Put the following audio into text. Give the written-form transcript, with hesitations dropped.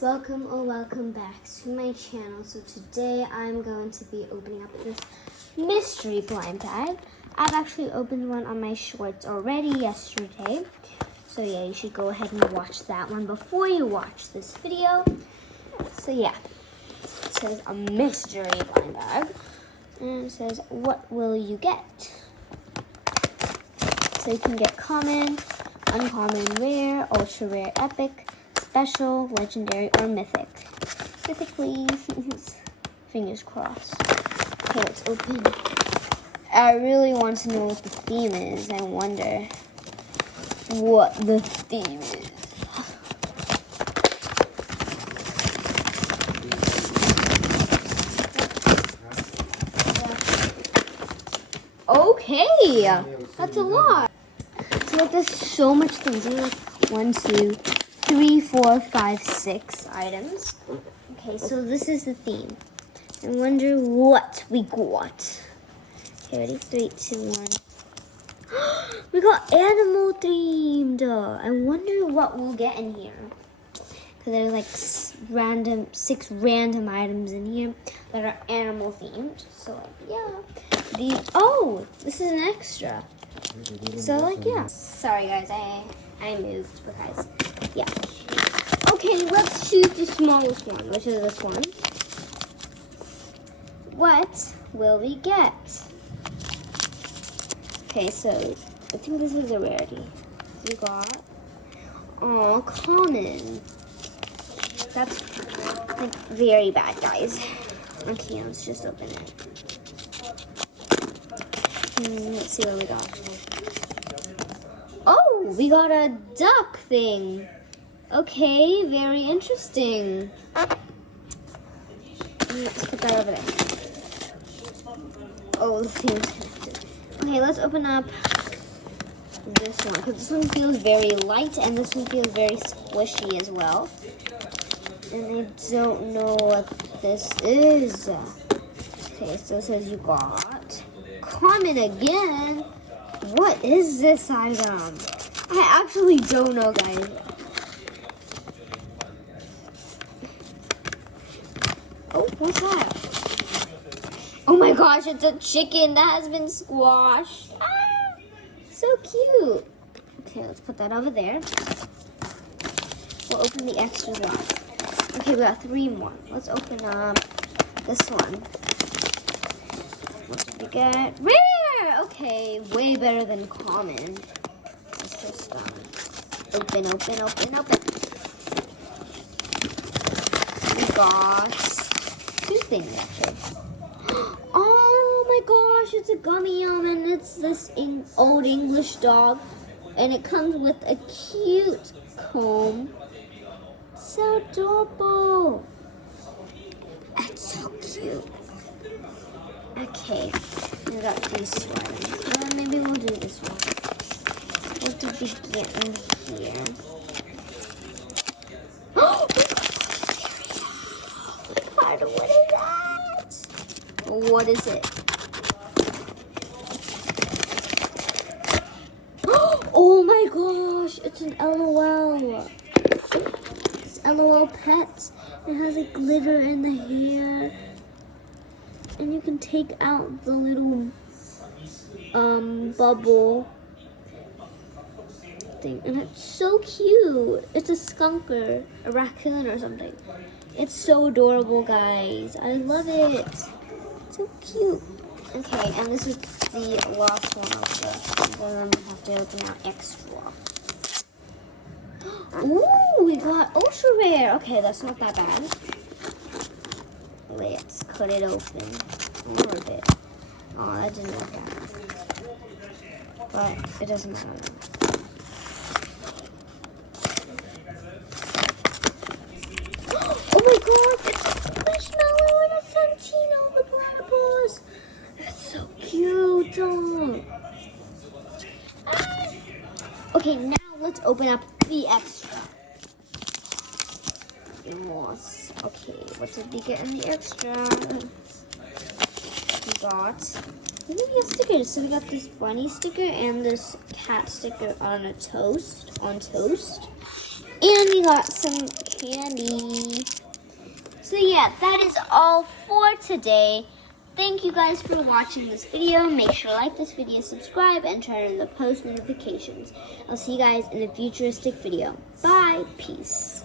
welcome or welcome back to my channel. So today I'm going to be opening up this mystery blind bag. I've actually opened one on my shorts already yesterday. So yeah, you should go ahead and watch that one before you watch this video. So yeah, it says a mystery blind bag. And it says, what will you get? So you can get common, uncommon, rare, ultra rare, epic, special, legendary, or mythic. Mythic, please. Fingers crossed. Okay, let's open. I really want to know what the theme is. I wonder what the theme is. Okay, that's a lot. So like, there's so much things. There's like 1, 2, 3, 4, 5, 6 items. Okay, so this is the theme. I wonder what we got. Okay, ready? 3, 2, 1. We got animal themed. I wonder what we'll get in here. Because there's like 6 random items in here that are animal themed. So like, yeah. Oh, this is an extra. So like, yeah. Sorry guys, I moved because, yeah. Okay, let's choose the smallest one, which is this one. What will we get? Okay, so I think this is a rarity. We got, common. That's like very bad, guys. Okay, let's just open it. Let's see what we got. Oh, we got a duck thing. Okay, very interesting. Let's put that over there. Oh, the thing's connected. Okay, let's open up this one, because this one feels very light and this one feels very squishy as well. And I don't know what this is. Okay, so it says you got common again. What is this item? I actually don't know, guys. Oh, what's that? Oh my gosh, it's a chicken that has been squashed. Ah, so cute. Okay, let's put that over there. We'll open the extras up. Okay, we got 3 more. Let's open up this one. What did we get? Rare! Okay, way better than common. Let's just open. We got 2 things actually. Oh my gosh, it's a gummy yum and it's this old English dog. And it comes with a cute comb. So adorable. It's so cute. Okay, we got these ones. Well, maybe we'll do this one. What did we get in here? Oh! What is that? What is it? Oh my gosh! It's an LOL. It's LOL Pets. It has like glitter in the hair. And you can take out the little bubble thing. And it's so cute. It's a skunker, a raccoon or something. It's so adorable, guys. I love it. So cute. Okay, and this is the last one of the, then we have to open out extra. Ooh, we got ultra rare. Okay, that's not that bad. Let's cut it open a little bit. Oh, that didn't work out. But it doesn't matter. Oh my god, it's a Squishmallow and a Santino, the platypus. That's so cute. Okay, now let's open up the extra. Okay, what did we get in the extra? We got stickers. So we got this bunny sticker and this cat sticker on toast. And we got some candy. So yeah, that is all for today. Thank you guys for watching this video. Make sure to like this video, subscribe, and turn on the post notifications. I'll see you guys in a futuristic video. Bye. Peace.